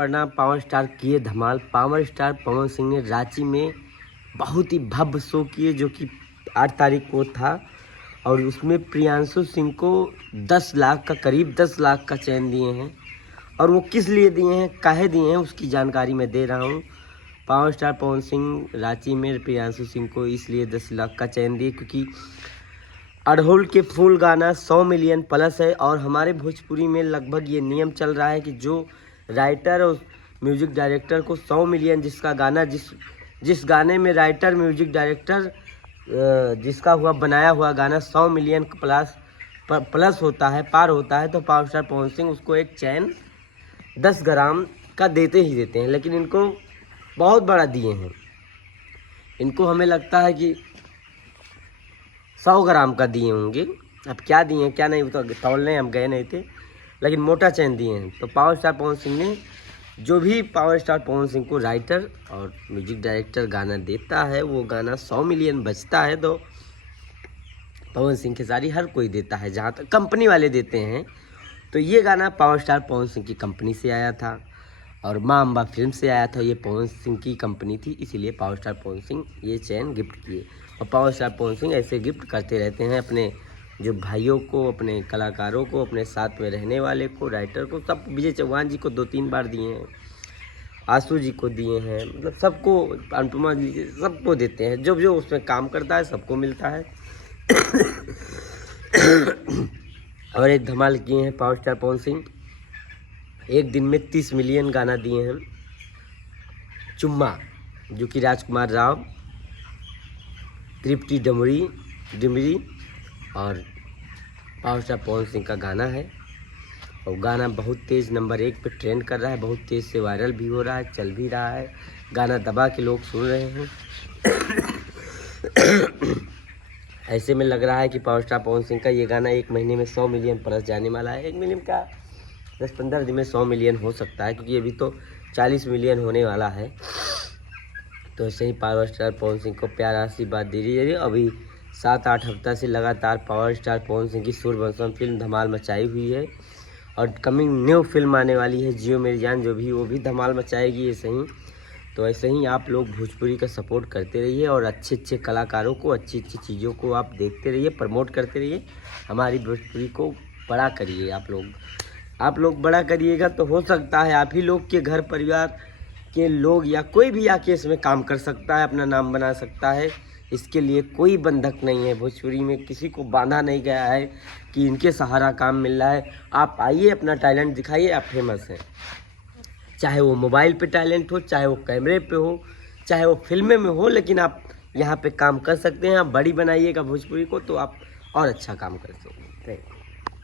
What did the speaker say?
प्रणाम। Power star किए धमाल। Power star Pawan Singh ने रांची में बहुत ही भव्य शो किए जो कि 8 तारीख को था और उसमें प्रियांशु सिंह को 10 लाख का करीब 10 लाख का चैन दिए हैं। और वो किस लिए दिए हैं, काहे दिए हैं, उसकी जानकारी मैं दे रहा हूँ। पावर स्टार पवन सिंह रांची में प्रियांशु सिंह को इसलिए 10 लाख का चैन दिए क्योंकि अड़हुल के फूल गाना 100 मिलियन प्लस है। और हमारे भोजपुरी में लगभग ये नियम चल रहा है कि जो राइटर और म्यूजिक डायरेक्टर को 100 मिलियन जिसका गाना जिस गाने में राइटर म्यूजिक डायरेक्टर जिसका हुआ बनाया हुआ गाना 100 मिलियन प्लस होता है, पार होता है, तो पावर स्टार पवन सिंह उसको एक चैन 10 ग्राम का देते ही देते हैं। लेकिन इनको बहुत बड़ा दिए हैं। इनको हमें लगता है कि 100 ग्राम का दिए होंगे। अब क्या दिए हैं क्या नहीं तो तौलने हम गए नहीं थे, लेकिन मोटा चैन दिए हैं। तो पावर स्टार पवन सिंह ने जो भी पावर स्टार पवन सिंह को राइटर और म्यूजिक डायरेक्टर गाना देता है वो गाना 100 मिलियन बचता है तो पवन सिंह के सारी हर कोई देता है, जहाँ तक कंपनी वाले देते हैं। तो ये गाना पावर स्टार पवन सिंह की कंपनी से आया था और माँ अम्बा फिल्म से आया था। ये पवन सिंह की कंपनी थी, इसीलिए पावर स्टार पवन सिंह ये चैन गिफ्ट किए। और पावर स्टार पवन सिंह ऐसे गिफ्ट करते रहते हैं अपने जो भाइयों को, अपने कलाकारों को, अपने साथ में रहने वाले को, राइटर को, सब। विजय चौहान जी को 2-3 बार दिए हैं, आशू जी को दिए हैं, मतलब सबको, अनुपमा जी सबको देते हैं। जो जो उसमें काम करता है सबको मिलता है। और एक धमाल किए हैं पावर स्टार पवन सिंह, एक दिन में 30 मिलियन गाना दिए हैं। चुम्मा जो कि राजकुमार राव, तृप्ति डिमरी और पावर स्टार पवन सिंह का गाना है। और गाना बहुत तेज़ नंबर 1 पे ट्रेंड कर रहा है, बहुत तेज़ से वायरल भी हो रहा है, चल भी रहा है। गाना दबा के लोग सुन रहे हैं। ऐसे में लग रहा है कि पावर स्टार पवन सिंह का ये गाना 1 महीने में 100 मिलियन प्लस जाने वाला है। 1 मिलियन का 10-15 दिन में 100 मिलियन हो सकता है, क्योंकि अभी तो 40 मिलियन होने वाला है। तो ऐसे ही पावर स्टार पवन सिंह को प्यार आशीर्वाद दे रही है। अभी 7-8 हफ्ता से लगातार पावर स्टार पवन सिंह की सूरबंसम फिल्म धमाल मचाई हुई है और कमिंग न्यू फिल्म आने वाली है जियो मेरी जान, वो भी धमाल मचाएगी। ऐसे ही तो ऐसे ही आप लोग भोजपुरी का सपोर्ट करते रहिए और अच्छे अच्छे कलाकारों को, अच्छी अच्छी चीज़ों को आप देखते रहिए, प्रमोट करते रहिए। हमारी भोजपुरी को बड़ा करिए। आप लोग बड़ा करिएगा तो हो सकता है आप ही लोग के घर परिवार के लोग या कोई भी आके इसमें काम कर सकता है, अपना नाम बना सकता है। इसके लिए कोई बंधक नहीं है। भोजपुरी में किसी को बांधा नहीं गया है कि इनके सहारा काम मिल रहा है। आप आइए, अपना टैलेंट दिखाइए, आप फेमस हैं। चाहे वो मोबाइल पे टैलेंट हो, चाहे वो कैमरे पे हो, चाहे वो फिल्में में हो, लेकिन आप यहाँ पे काम कर सकते हैं। आप बड़ी बनाइएगा भोजपुरी को तो आप और अच्छा काम कर सकते हैं।